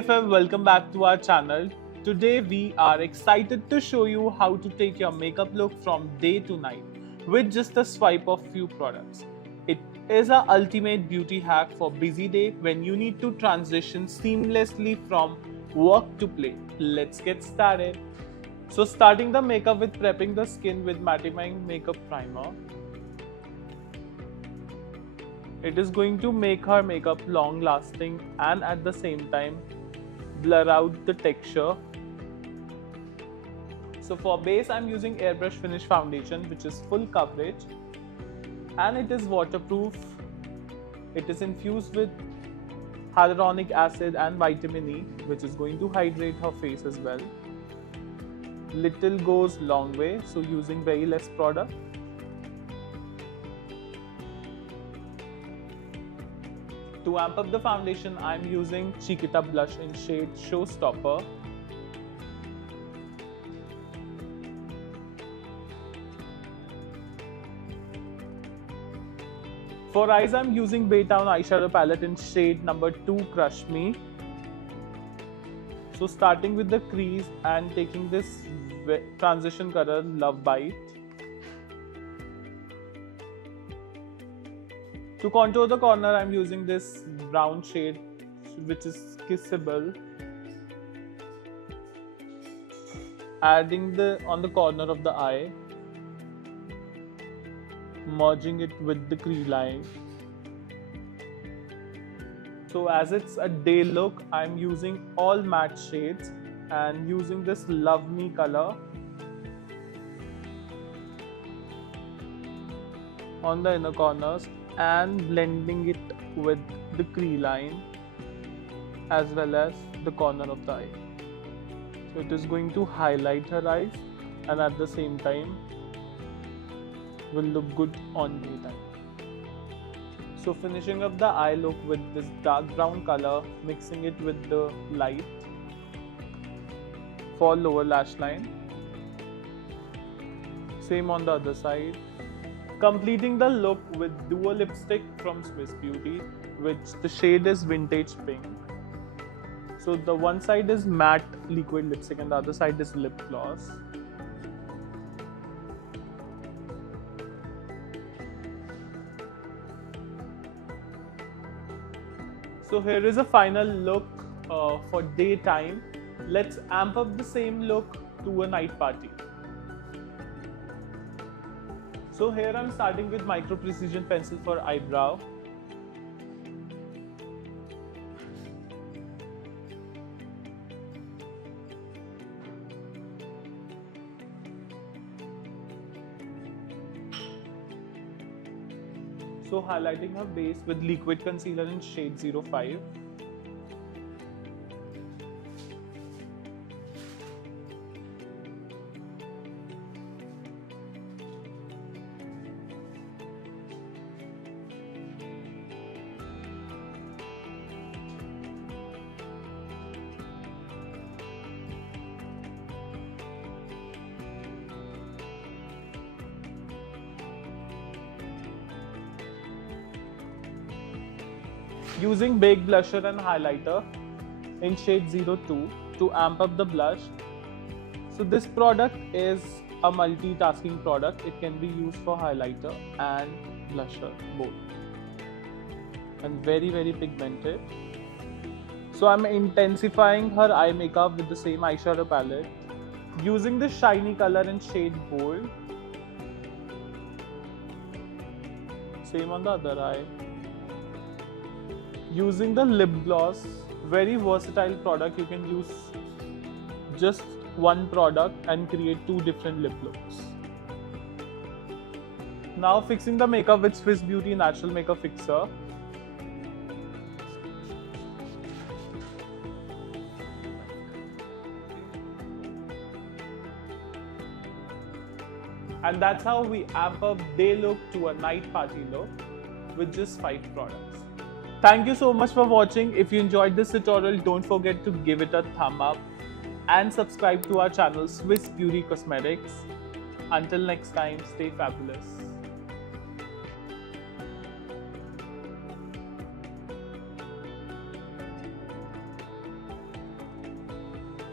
BFF, welcome back to our channel. Today we are excited to show you how to take your makeup look from day to night with just a swipe of few products. It is an ultimate beauty hack for busy day when you need to transition seamlessly from work to play. Let's get started. So starting the makeup with prepping the skin with mattifying makeup primer. It is going to make her makeup long lasting and at the same time blur out the texture. So for base I'm using airbrush finish foundation which is full coverage and it is waterproof. It is infused with hyaluronic acid and vitamin E which is going to hydrate her face as well. Little goes long way, so using very less product. To amp up the foundation, I am using Chiquita blush in shade Showstopper. For eyes, I am using Baytown eyeshadow palette in shade number 2 Crush Me. So starting with the crease and taking this transition color Love Bite. To contour the corner, I am using this brown shade which is Kissable. Adding on the corner of the eye, merging it with the crease line. So as it's a day look, I am using all matte shades and using this Love Me color on the inner corners and blending it with the crease line as well as the corner of the eye. So it is going to highlight her eyes and at the same time will look good on daytime. So finishing up the eye look with this dark brown color, mixing it with the light for lower lash line. Same on the other side. Completing the look with duo lipstick from Swiss Beauty, which the shade is Vintage Pink. So the one side is matte liquid lipstick and the other side is lip gloss. So here is a final look for daytime. Let's amp up the same look to a night party. So here I'm starting with micro precision pencil for eyebrow. So highlighting her base with liquid concealer in shade 05. Using baked blusher and highlighter in shade 02 to amp up the blush. So this product is a multitasking product. It can be used for highlighter and blusher both. And very pigmented. So I'm intensifying her eye makeup with the same eyeshadow palette. Using the shiny color in shade Bold. Same on the other eye. Using the lip gloss, very versatile product. You can use just one product and create two different lip looks. Now fixing the makeup with Swiss Beauty Natural Makeup Fixer. And that's how we amp up day look to a night party look with just 5 products. Thank you so much for watching. If you enjoyed this tutorial, don't forget to give it a thumb up and subscribe to our channel Swiss Beauty Cosmetics. Until next time, stay fabulous.